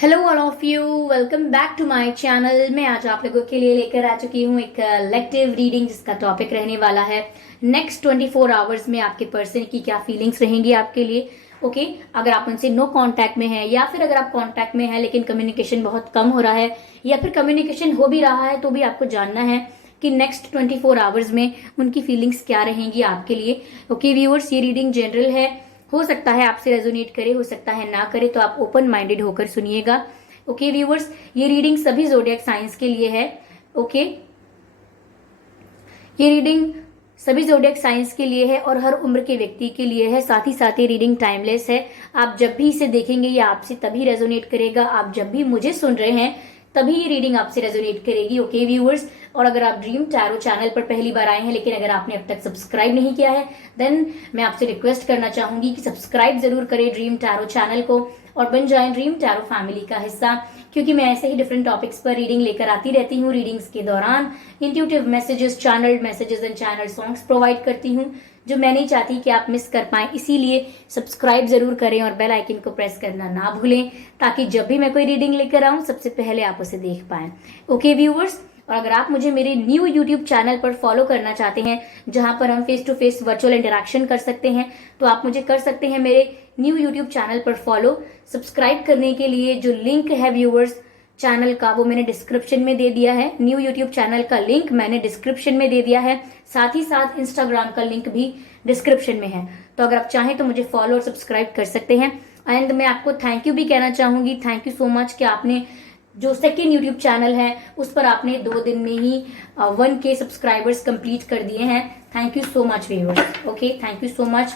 Hello all of you, welcome back to my channel. मैं आज आप लोगों के लिए लेकर आ चुकी हूँ एक कलेक्टिव रीडिंग जिसका टॉपिक रहने वाला है नेक्स्ट 24 आवर्स में आपके पर्सन की क्या फीलिंग्स रहेंगी आपके लिए। ओके अगर आप उनसे नो कांटेक्ट में हैं या फिर अगर आप कांटेक्ट में हैं लेकिन कम्युनिकेशन बहुत कम हो रहा है या फिर कम्युनिकेशन हो भी रहा है तो भी आपको जानना है कि नेक्स्ट 24 आवर्स में उनकी फीलिंग्स क्या रहेंगी आपके लिए। ओके व्यूअर्स, ये रीडिंग जनरल है, हो सकता है आपसे रेजोनेट करे, हो सकता है ना करे, तो आप ओपन माइंडेड होकर सुनिएगा। ओके व्यूअर्स, ये रीडिंग सभी जोडियक साइंस के लिए है। ओके ये रीडिंग सभी जोडियक साइंस के लिए है और हर उम्र के व्यक्ति के लिए है। साथ ही साथ ये रीडिंग टाइमलेस है। आप जब भी इसे देखेंगे ये आपसे तभी रेजोनेट करेगा। आप जब भी मुझे सुन रहे हैं तभी ये रीडिंग आपसे रेजोनेट करेगी। ओके व्यूअर्स, और अगर आप ड्रीम टैरो चैनल पर पहली बार आए हैं लेकिन अगर आपने अब तक सब्सक्राइब नहीं किया है देन मैं आपसे रिक्वेस्ट करना चाहूंगी कि सब्सक्राइब जरूर करें ड्रीम टैरो चैनल को और बन जाएं ड्रीम टैरो फैमिली का हिस्सा, क्योंकि मैं ऐसे ही डिफरेंट टॉपिक्स पर रीडिंग लेकर आती रहती हूँ। रीडिंग्स के दौरान intuitive messages, channel messages and channel songs provide करती हूँ जो मैं नहीं चाहती कि आप मिस कर पाएं। इसीलिए सब्सक्राइब जरूर करें और बेल आइकन को प्रेस करना ना भूलें ताकि जब भी मैं कोई रीडिंग लेकर आऊं सबसे पहले आप उसे देख पाएं। ओके व्यूअर्स, और अगर आप मुझे मेरे न्यू यूट्यूब चैनल पर फॉलो करना चाहते हैं जहां पर हम face to face virtual interaction कर सकते हैं तो आप मुझे कर सकते हैं मेरे न्यू यूट्यूब चैनल पर फॉलो। सब्सक्राइब करने के लिए जो लिंक है व्यूअर्स चैनल का वो मैंने डिस्क्रिप्शन में दे दिया है। न्यू यूट्यूब चैनल का लिंक मैंने डिस्क्रिप्शन में दे दिया है, साथ ही साथ इंस्टाग्राम का लिंक भी डिस्क्रिप्शन में है। तो अगर आप चाहें तो मुझे फॉलो और सब्सक्राइब कर सकते हैं। एंड मैं आपको थैंक यू भी कहना चाहूंगी। थैंक यू सो मच कि आपने जो सेकेंड यूट्यूब चैनल है उस पर आपने 2 दिन में ही 1K सब्सक्राइबर्स कंप्लीट कर दिए हैं। Thank you so much viewers. Okay, thank you so much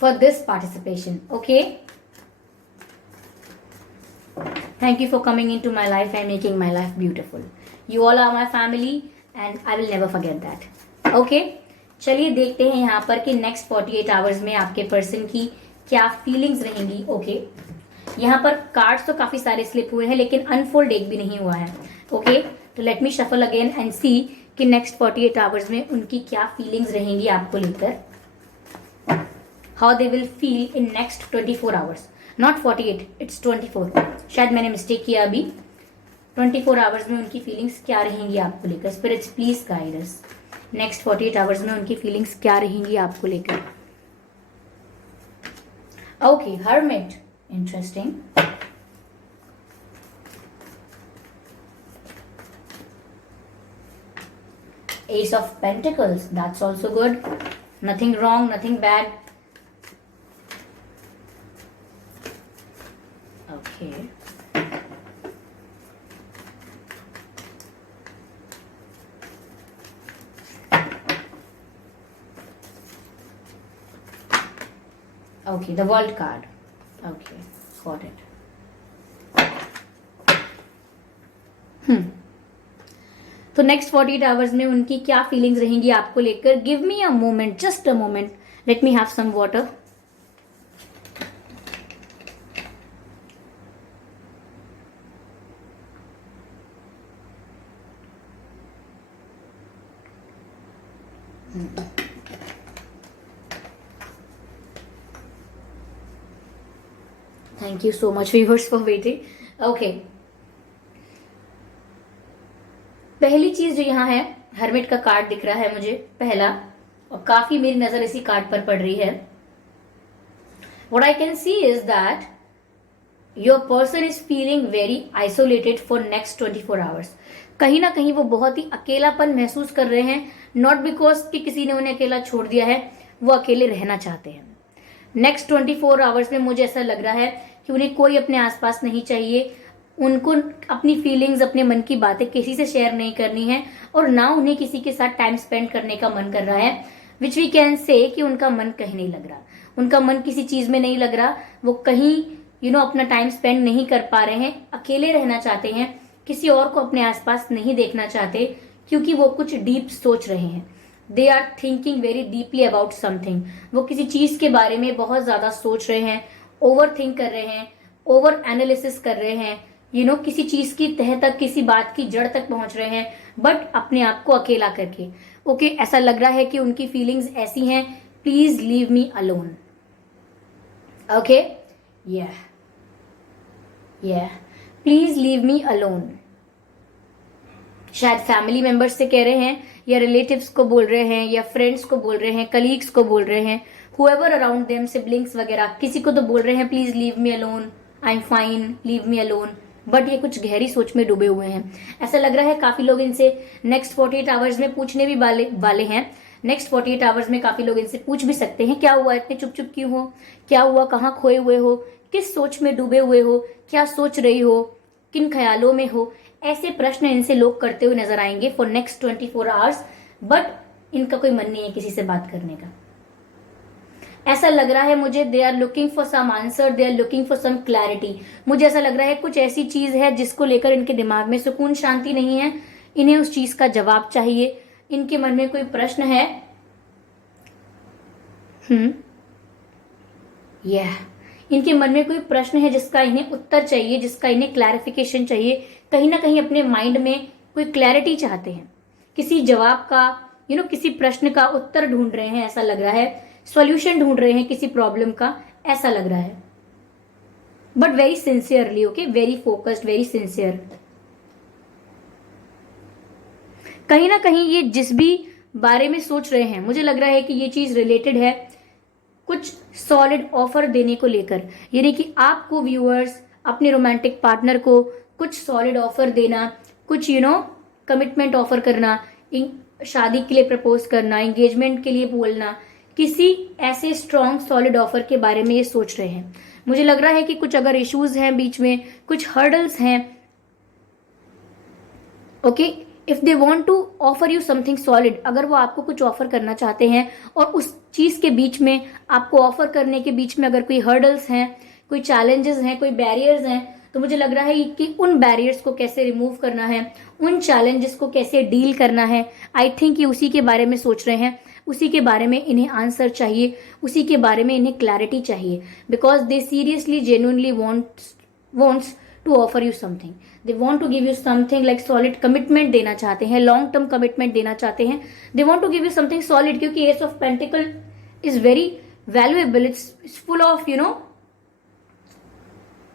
for this participation. Okay, thank you for coming into my life and making my life beautiful. You all are my family and I will never forget that. Okay, चलिए देखते हैं यहाँ पर कि next 48 hours में आपके person की क्या फीलिंग्स रहेंगी। ओके यहाँ पर कार्ड्स तो काफी सारे स्लिप हुए हैं लेकिन अनफोल्ड एक भी नहीं हुआ है। ओके तो let me shuffle again and see कि नेक्स्ट 48 आवर्स में उनकी क्या फीलिंग्स रहेंगी आपको लेकर। How they will feel in next 24 hours, not 48, it's 24। शायद मैंने मिस्टेक किया अभी। 24 आवर्स में उनकी फीलिंग्स क्या रहेंगी आपको लेकर। Spirits please guide us. Next 48 hours में उनकी फीलिंग्स क्या रहेंगी आपको लेकर। Okay, hermit, interesting. Ace of pentacles, that's also good. Nothing wrong, nothing bad. Okay. Okay, the world card. Okay, got it. तो नेक्स्ट 48 आवर्स में उनकी क्या फीलिंग्स रहेंगी आपको लेकर। Give me a moment, just a moment, let me have some water. Thank you so much viewers for waiting. Okay, पहली चीज जो यहाँ है, हर्मिट का कार्ड दिख रहा है मुझे पहला, और काफी मेरी नजर इसी कार्ड पर पड़ रही है। What I can C is that your person is feeling very isolated for next 24 hours. कहीं ना कहीं वो बहुत ही अकेलापन महसूस कर रहे हैं, नॉट बिकॉज कि किसी ने उन्हें अकेला छोड़ दिया है, वो अकेले रहना चाहते हैं। नेक्स्ट 24 आवर्स में मुझे ऐसा लग रहा है कि उन्हें कोई अपने आसपास नहीं चाहिए। उनको अपनी फीलिंग्स, अपने मन की बातें किसी से शेयर नहीं करनी है और ना उन्हें किसी के साथ टाइम स्पेंड करने का मन कर रहा है। विच वी कैन से कि उनका मन कहीं नहीं लग रहा, उनका मन किसी चीज में नहीं लग रहा। वो कहीं अपना टाइम स्पेंड नहीं कर पा रहे हैं, अकेले रहना चाहते हैं, किसी और को अपने आसपास नहीं देखना चाहते क्योंकि वो कुछ डीप सोच रहे हैं। They are thinking very deeply about something. वो किसी चीज के बारे में बहुत ज्यादा सोच रहे हैं, ओवर थिंक कर रहे हैं, ओवर एनालिसिस कर रहे हैं, किसी चीज की तह तक, किसी बात की जड़ तक पहुंच रहे हैं, बट अपने आप को अकेला करके। ओके, ऐसा लग रहा है कि उनकी फीलिंग्स ऐसी हैं, please leave me alone. Okay, या प्लीज लीव मी अलोन। शायद फैमिली मेंबर्स से कह रहे हैं, या रिलेटिव्स को बोल रहे हैं, या फ्रेंड्स को बोल रहे हैं, कलीग्स को बोल रहे हैं, हुएवर अराउंड देम, सिबलिंग्स वगैरह, किसी को तो बोल रहे हैं please leave me alone, I am fine, leave me alone. But ये कुछ गहरी सोच में डूबे हुए हैं। ऐसा लग रहा है काफी लोग इनसे नेक्स्ट 48 आवर्स में पूछने भी वाले हैं। नेक्स्ट 48 आवर्स में काफी लोग इनसे पूछ भी सकते हैं क्या हुआ, इतने चुप चुप क्यों हो, क्या हुआ, कहाँ खोए हुए हो, किस सोच में डूबे हुए हो, क्या सोच रही हो, किन ख्यालों में हो। ऐसे प्रश्न इनसे लोग करते हुए नजर आएंगे फॉर नेक्स्ट 24 आवर्स। बट इनका कोई मन नहीं है किसी से बात करने का। ऐसा लग रहा है मुझे they are looking for some answer, they are looking for some clarity. मुझे ऐसा लग रहा है कुछ ऐसी चीज है जिसको लेकर इनके दिमाग में सुकून शांति नहीं है, इन्हें उस चीज का जवाब चाहिए। इनके मन में कोई प्रश्न है। इनके मन में कोई प्रश्न है जिसका इन्हें उत्तर चाहिए, जिसका इन्हें क्लैरिफिकेशन चाहिए। कहीं ना कहीं अपने माइंड में कोई क्लैरिटी चाहते हैं, किसी जवाब का, किसी प्रश्न का उत्तर ढूंढ रहे हैं। ऐसा लग रहा है सॉल्यूशन ढूंढ रहे हैं किसी प्रॉब्लम का, ऐसा लग रहा है। But very sincerely, okay, very focused, very sincere. कहीं ना कहीं ये जिस भी बारे में सोच रहे हैं, मुझे लग रहा है कि ये चीज रिलेटेड है कुछ सॉलिड ऑफर देने को लेकर। यानी कि आपको व्यूअर्स अपने रोमांटिक पार्टनर को कुछ सॉलिड ऑफर देना, कुछ कमिटमेंट ऑफर करना, शादी के लिए प्रपोज करना, एंगेजमेंट के लिए बोलना, किसी ऐसे स्ट्रॉन्ग सॉलिड ऑफर के बारे में ये सोच रहे हैं। मुझे लग रहा है कि कुछ अगर इश्यूज हैं बीच में, कुछ हर्डल्स हैं, okay, if they want to offer you something solid, अगर वो आपको कुछ ऑफर करना चाहते हैं और उस चीज के बीच में, आपको ऑफर करने के बीच में अगर कोई हर्डल्स हैं, कोई चैलेंजेस हैं, कोई बैरियर्स हैं, तो मुझे लग रहा है कि उन बैरियर्स को कैसे रिमूव करना है, उन चैलेंजेस को कैसे डील करना है। आई थिंक ये उसी के बारे में सोच रहे हैं, उसी के बारे में इन्हें आंसर चाहिए, उसी के बारे में इन्हें क्लैरिटी चाहिए। Because they seriously genuinely wants to offer you something, they want to give you something like solid commitment देना चाहते हैं, लॉन्ग टर्म कमिटमेंट देना चाहते हैं। They want to give you something solid, क्योंकि ace of pentacle is very valuable, it's full of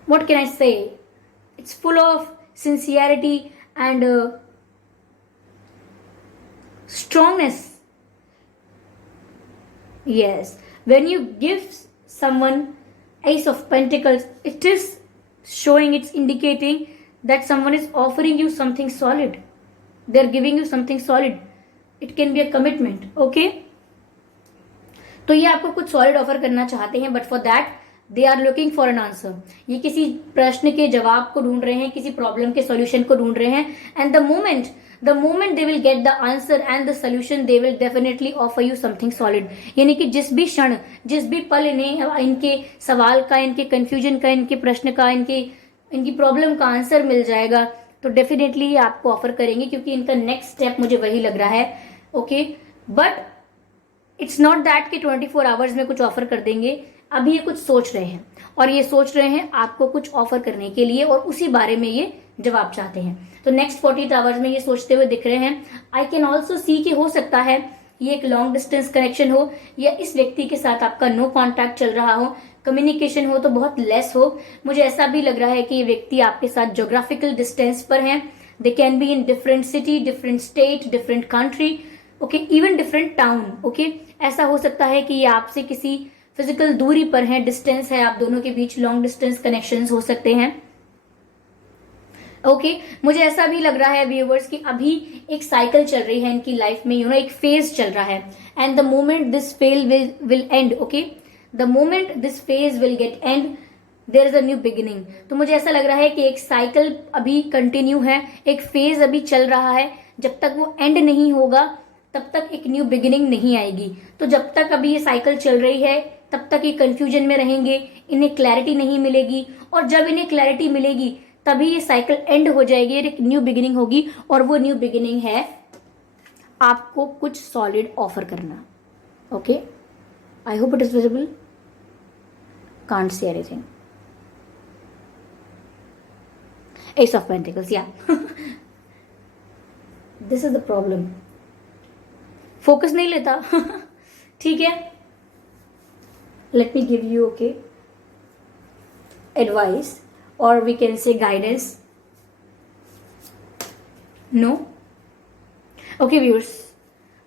what can I say, it's full of sincerity and strongness. Yes, when you give someone Ace of Pentacles, it is showing, it's indicating that someone is offering you something solid, they're giving you something solid. It can be a commitment, okay? तो ये आपको कुछ solid offer करना चाहते हैं, but for that they are looking for an answer. ये किसी प्रश्न के जवाब को ढूंढ रहे हैं, किसी प्रॉब्लम के सॉल्यूशन को ढूंढ रहे हैं। And the moment they will get the answer and the solution, they will definitely offer you something solid. यानी कि जिस भी क्षण, जिस भी पल इन्हें इनके सवाल का, इनके कंफ्यूजन का, इनके प्रश्न का, इनकी प्रॉब्लम का आंसर मिल जाएगा, तो डेफिनेटली ये आपको ऑफर करेंगे, क्योंकि इनका नेक्स्ट स्टेप मुझे वही लग रहा है, okay. But it's not that कि 24 आवर्स में कुछ ऑफर कर देंगे। अभी ये कुछ सोच रहे हैं, और ये सोच रहे हैं आपको कुछ ऑफर करने के लिए, और उसी बारे में ये जवाब चाहते हैं। तो नेक्स्ट 48 आवर्स में ये सोचते हुए दिख रहे हैं। आई कैन ऑल्सो सी कि हो सकता है ये एक लॉन्ग डिस्टेंस कनेक्शन हो, या इस व्यक्ति के साथ आपका नो कॉन्टैक्ट चल रहा हो, कम्युनिकेशन हो तो बहुत लेस हो। मुझे ऐसा भी लग रहा है कि ये व्यक्ति आपके साथ ज्योग्राफिकल डिस्टेंस पर है। They can be in different city, different state, different country, okay, even different town, okay. ऐसा हो सकता है कि ये आपसे किसी फिजिकल दूरी पर है, डिस्टेंस है आप दोनों के बीच, लॉन्ग डिस्टेंस कनेक्शंस हो सकते हैं, ओके। मुझे ऐसा भी लग रहा है व्यूअर्स कि अभी एक साइकिल चल रही है इनकी लाइफ में, एक फेज चल रहा है। And the moment this phase will end, okay, the moment this phase will get end, there is a new beginning. तो मुझे ऐसा लग रहा है कि एक साइकिल अभी कंटिन्यू है, एक फेज अभी चल रहा है। जब तक वो एंड नहीं होगा तब तक एक न्यू बिगिनिंग नहीं आएगी। तो जब तक अभी ये साइकिल चल रही है तब तक ये कंफ्यूजन में रहेंगे, इन्हें क्लैरिटी नहीं मिलेगी, और जब इन्हें क्लैरिटी मिलेगी तभी ये साइकिल एंड हो जाएगी, एक न्यू बिगिनिंग होगी। और वो न्यू बिगिनिंग है आपको कुछ सॉलिड ऑफर करना, okay. I hope it is visible, can't see anything. Ace of pentacles, या this is the problem, focus नहीं लेता ठीक है, let me give you, okay, advice or we can say guidance? No? Okay viewers,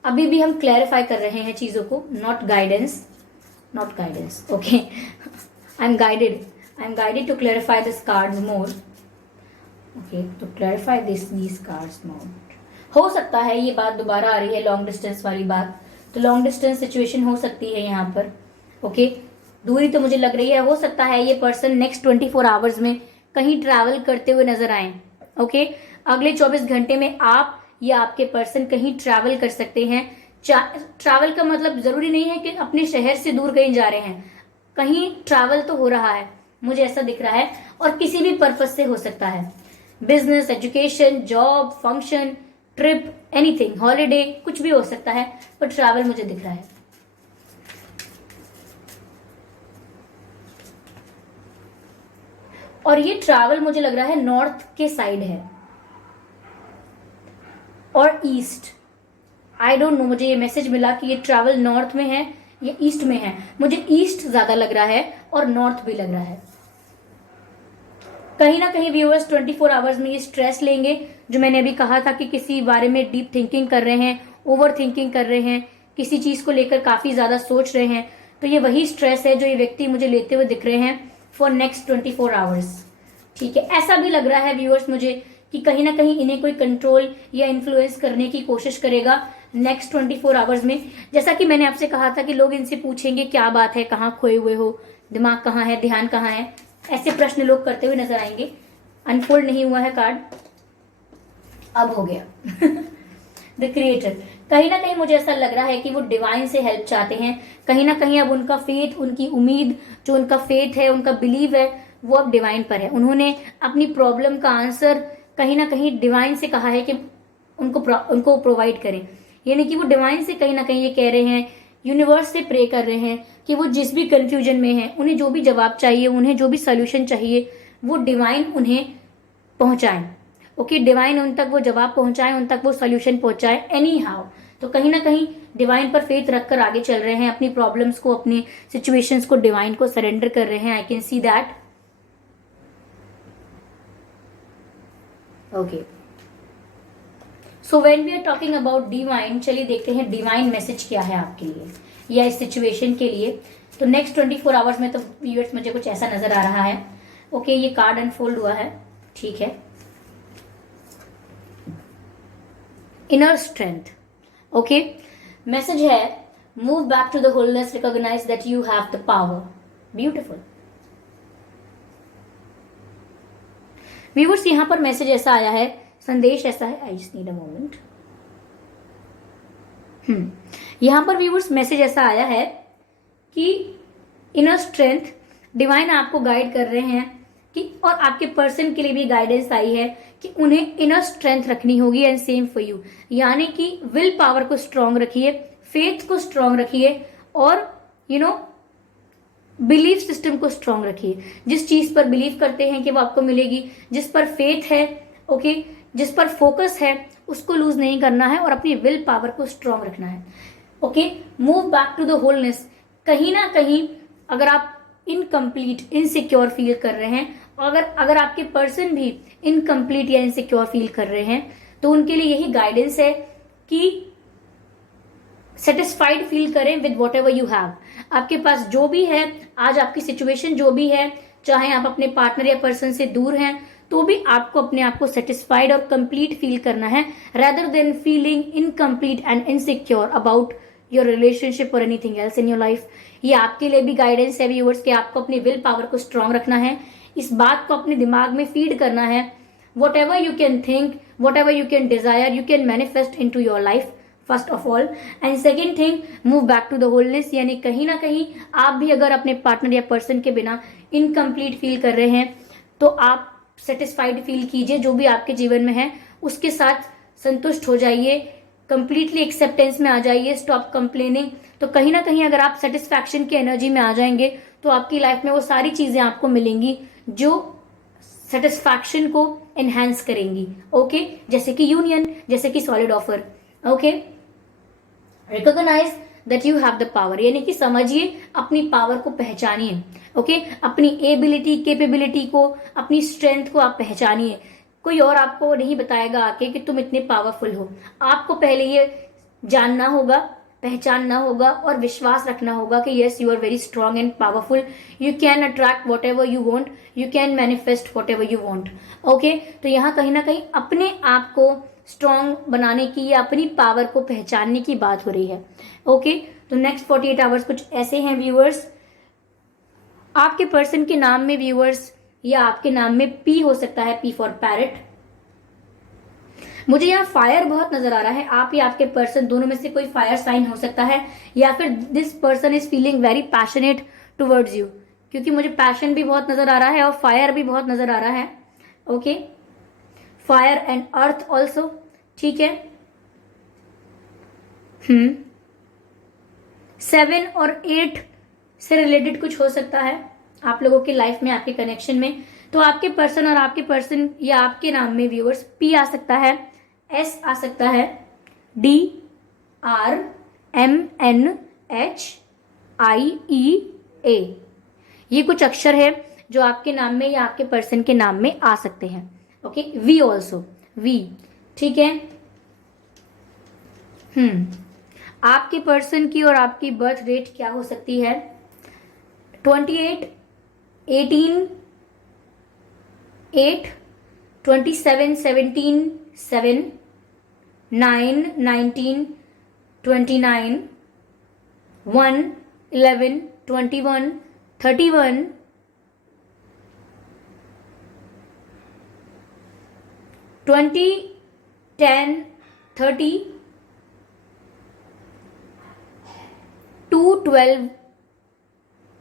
अभी भी हम clarify कर रहे हैं चीजों को, not guidance, okay. I am guided to clarify this cards more, okay, to clarify these cards more. हो सकता है ये बात दोबारा आ रही है, लॉन्ग डिस्टेंस वाली बात, तो लॉन्ग डिस्टेंस सिचुएशन हो सकती है यहाँ पर, ओके। दूरी तो मुझे लग रही है, हो सकता है ये पर्सन नेक्स्ट 24 आवर्स में कहीं ट्रैवल करते हुए नजर आए, ओके। अगले 24 घंटे में आप या आपके पर्सन कहीं ट्रैवल कर सकते हैं। ट्रैवल का मतलब जरूरी नहीं है कि अपने शहर से दूर कहीं जा रहे हैं, कहीं ट्रैवल तो हो रहा है, मुझे ऐसा दिख रहा है, और किसी भी पर्पज से हो सकता है, business, education, job, function, trip, anything, holiday, कुछ भी हो सकता है, पर ट्रैवल मुझे दिख रहा है। और ये ट्रैवल मुझे लग रहा है नॉर्थ के साइड है और ईस्ट, आई डोंट नो, मुझे ये मैसेज मिला कि ये ट्रैवल नॉर्थ में है या ईस्ट में है। मुझे ईस्ट ज्यादा लग रहा है और नॉर्थ भी लग रहा है। कहीं ना कहीं व्यूअर्स 24 आवर्स में ये स्ट्रेस लेंगे, जो मैंने अभी कहा था कि किसी बारे में डीप थिंकिंग कर रहे हैं, ओवर थिंकिंग कर रहे हैं, किसी चीज को लेकर काफी ज्यादा सोच रहे हैं, तो ये वही स्ट्रेस है जो ये व्यक्ति मुझे लेते हुए दिख रहे हैं फॉर नेक्स्ट 24 आवर्स, ठीक है। ऐसा भी लग रहा है व्यूअर्स मुझे कि कहीं ना कहीं इन्हें कोई कंट्रोल या इन्फ्लुएंस करने की कोशिश करेगा नेक्स्ट 24 आवर्स में। जैसा कि मैंने आपसे कहा था कि लोग इनसे पूछेंगे क्या बात है, कहाँ खोए हुए हो, दिमाग कहाँ है, ध्यान कहाँ है, ऐसे प्रश्न लोग करते हुए नजर आएंगे। अनफोल्ड नहीं हुआ है कार्ड, अब हो गया। द क्रिएटर, कहीं ना कहीं मुझे ऐसा लग रहा है कि वो डिवाइन से हेल्प चाहते हैं। कहीं ना कहीं अब उनका फेथ, उनकी उम्मीद, जो उनका फेथ है, उनका बिलीव है, वो अब डिवाइन पर है। उन्होंने अपनी प्रॉब्लम का आंसर कहीं ना कहीं डिवाइन से कहा है कि उनको प्रोवाइड करें, यानी कि वो डिवाइन से कहीं ना कहीं ये कह रहे हैं, यूनिवर्स से प्रे कर रहे हैं कि वो जिस भी कंफ्यूजन में है, उन्हें जो भी जवाब चाहिए, उन्हें जो भी सोल्यूशन चाहिए, वो डिवाइन उन्हें पहुंचाएं, ओके। डिवाइन उन तक वो जवाब पहुंचाए, उन तक वो सोल्यूशन पहुंचाए एनी हाउ। तो कहीं ना कहीं डिवाइन पर फेथ रखकर आगे चल रहे हैं, अपनी प्रॉब्लम्स को, अपनी सिचुएशंस को डिवाइन को सरेंडर कर रहे हैं। I can see that, okay. So when we are talking about divine, चलिए देखते हैं डिवाइन मैसेज क्या है आपके लिए या इस सिचुएशन के लिए। तो नेक्स्ट 24 आवर्स में तो व्यूअर्स मुझे कुछ ऐसा नजर आ रहा है, ओके। ये कार्ड अनफोल्ड हुआ है, ठीक है। Inner strength, okay. मैसेज है move back to the wholeness, recognise that you have the power. Beautiful viewers, यहां पर मैसेज ऐसा आया है, संदेश ऐसा है, I just need a moment. यहां पर व्यूअर्स मैसेज ऐसा आया है कि इनर स्ट्रेंथ, डिवाइन आपको गाइड कर रहे हैं कि, और आपके पर्सन के लिए भी गाइडेंस आई है कि उन्हें इनर स्ट्रेंथ रखनी होगी, एंड सेम फॉर यू, यानी कि विल पावर को स्ट्रांग रखिए, फेथ को स्ट्रांग रखिए, और बिलीफ सिस्टम को स्ट्रांग रखिए। जिस चीज पर बिलीव करते हैं कि वो आपको मिलेगी, जिस पर फेथ है, ओके, जिस पर फोकस है, उसको लूज नहीं करना है और अपनी विल पावर को स्ट्रांग रखना है, okay. Move back to the wholeness, कहीं ना कहीं अगर आप इनकम्प्लीट, इनसिक्योर फील कर रहे हैं, अगर आपके पर्सन भी इनकम्प्लीट या इनसिक्योर फील कर रहे हैं, तो उनके लिए यही गाइडेंस है कि सेटिस्फाइड फील करें with what ever you have. आपके पास जो भी है आज, आपकी सिचुएशन जो भी है, चाहे आप अपने पार्टनर या पर्सन से दूर हैं, तो भी आपको अपने आप को सेटिस्फाइड और कंप्लीट फील करना है, rather than feeling incomplete and insecure about your relationship or anything else in your life। ये आपके लिए भी गाइडेंस है व्यूअर्स कि आपको अपनी विल पावर को स्ट्रांग रखना है, इस बात को अपने दिमाग में फीड करना है। whatever you can think, whatever you can desire, you can manifest into your life first of all. And second thing, move back to the wholeness, यानी कहीं ना कहीं आप भी अगर अपने पार्टनर या पर्सन के बिना इनकम्प्लीट फील कर रहे हैं, तो आप सेटिस्फाइड फील कीजिए, जो भी आपके जीवन में है उसके साथ संतुष्ट हो जाइए, कंप्लीटली एक्सेप्टेंस में आ जाइए, स्टॉप कंप्लेनिंग। तो कहीं ना कहीं अगर आप सेटिस्फैक्शन की एनर्जी में आ जाएंगे, तो आपकी लाइफ में वो सारी चीजें आपको मिलेंगी जो सेटिस्फैक्शन को एनहांस करेंगी, ओके। जैसे कि यूनियन, जैसे कि solid offer, okay. Recognise that you have the power, यानी कि समझिए, अपनी पावर को पहचानिए। ओके, अपनी एबिलिटी, कैपेबिलिटी को, अपनी स्ट्रेंथ को आप पहचानिए। कोई और आपको नहीं बताएगा आके कि तुम इतने पावरफुल हो। आपको पहले ये जानना होगा, पहचानना होगा और विश्वास रखना होगा कि yes, you are very strong and powerful, you can attract whatever you want, you can manifest whatever you want. Okay, तो यहाँ कहीं ना कहीं अपने आप को स्ट्रांग बनाने की या अपनी पावर को पहचानने की बात हो रही है। ओके, तो नेक्स्ट 48 आवर्स कुछ ऐसे हैं व्यूअर्स। आपके पर्सन के नाम में व्यूअर्स या आपके नाम में पी हो सकता है, पी फॉर पैरेट। मुझे यहाँ फायर बहुत नजर आ रहा है। आप या आपके पर्सन दोनों में से कोई फायर साइन हो सकता है, या फिर this person is feeling very passionate towards you, क्योंकि मुझे पैशन भी बहुत नजर आ रहा है और फायर भी बहुत नजर आ रहा है। Okay, fire and earth also, ठीक है। 7 और 8 से रिलेटेड कुछ हो सकता है आप लोगों की लाइफ में, आपके कनेक्शन में। तो आपके पर्सन और आपके पर्सन या आपके नाम में व्यूअर्स पी आ सकता है, एस आ सकता है, D, R, M, N, H, I, E, A. ये कुछ अक्षर है जो आपके नाम में या आपके पर्सन के नाम में आ सकते हैं। ओके, वी ऑल्सो, वी, ठीक है। आपके पर्सन की और आपकी बर्थ डेट क्या हो सकती है? 28, 18, 8, 27, 17, 7, 9, 19, 29, 1, 11, 21, 31, 20, 10, 30, 2, 12,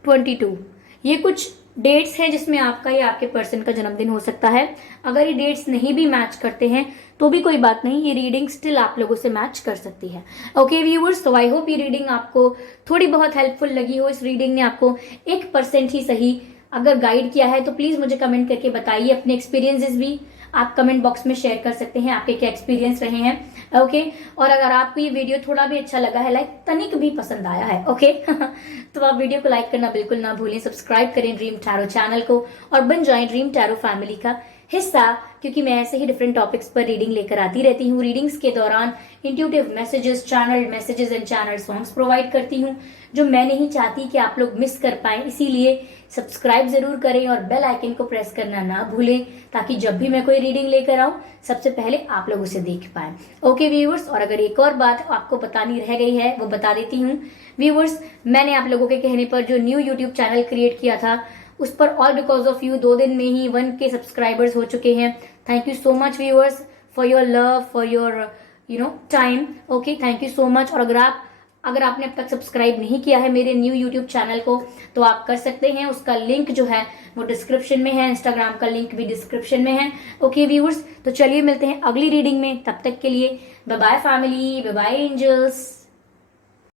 22। ये कुछ डेट्स हैं जिसमें आपका या आपके पर्सन का जन्मदिन हो सकता है। अगर ये डेट्स नहीं भी मैच करते हैं तो भी कोई बात नहीं, ये रीडिंग स्टिल आप लोगों से मैच कर सकती है। ओके व्यूअर्स, तो आई होप ये रीडिंग आपको थोड़ी बहुत हेल्पफुल लगी हो। इस रीडिंग ने आपको 1% ही सही अगर गाइड किया है तो प्लीज मुझे कमेंट करके बताइए। अपने एक्सपीरियंसेस भी आप कमेंट बॉक्स में शेयर कर सकते हैं, आपके क्या एक्सपीरियंस रहे हैं। ओके, और अगर आपको ये वीडियो थोड़ा भी अच्छा लगा है, लाइक तनिक भी पसंद आया है, ओके तो आप वीडियो को लाइक करना बिल्कुल ना भूलें। सब्सक्राइब करें ड्रीम टैरो चैनल को और बन जाएं ड्रीम टैरो फैमिली का हिस्सा, क्योंकि मैं ऐसे ही डिफरेंट टॉपिक्स पर रीडिंग लेकर आती रहती हूँ। रीडिंग्स के दौरान intuitive messages, channel messages and channel songs provide करती हूँ जो मैं नहीं चाहती कि आप लोग मिस कर पाएं। इसीलिए सब्सक्राइब जरूर करें और बेल आइकन को प्रेस करना ना भूलें, ताकि जब भी मैं कोई रीडिंग लेकर आऊं सबसे पहले आप लोग उसे देख पाएं। ओके व्यूअर्स, और अगर एक और बात आपको बतानी रह गई है वो बता देती हूँ व्यूअर्स। मैंने आप लोगों के कहने पर जो न्यू यूट्यूब चैनल क्रिएट किया था उस पर ऑल बिकॉज ऑफ यू 2 दिन में ही 1K सब्सक्राइबर्स हो चुके हैं। Thank you so much viewers for your love, for your time. Okay, thank you so much. और अगर आपने अब तक सब्सक्राइब नहीं किया है मेरे न्यू यूट्यूब चैनल को तो आप कर सकते हैं। उसका लिंक जो है वो डिस्क्रिप्शन में है, इंस्टाग्राम का लिंक भी डिस्क्रिप्शन में है। ओके व्यूअर्स, तो चलिए मिलते हैं अगली रीडिंग में। तब तक के लिए bye bye family, bye bye angels.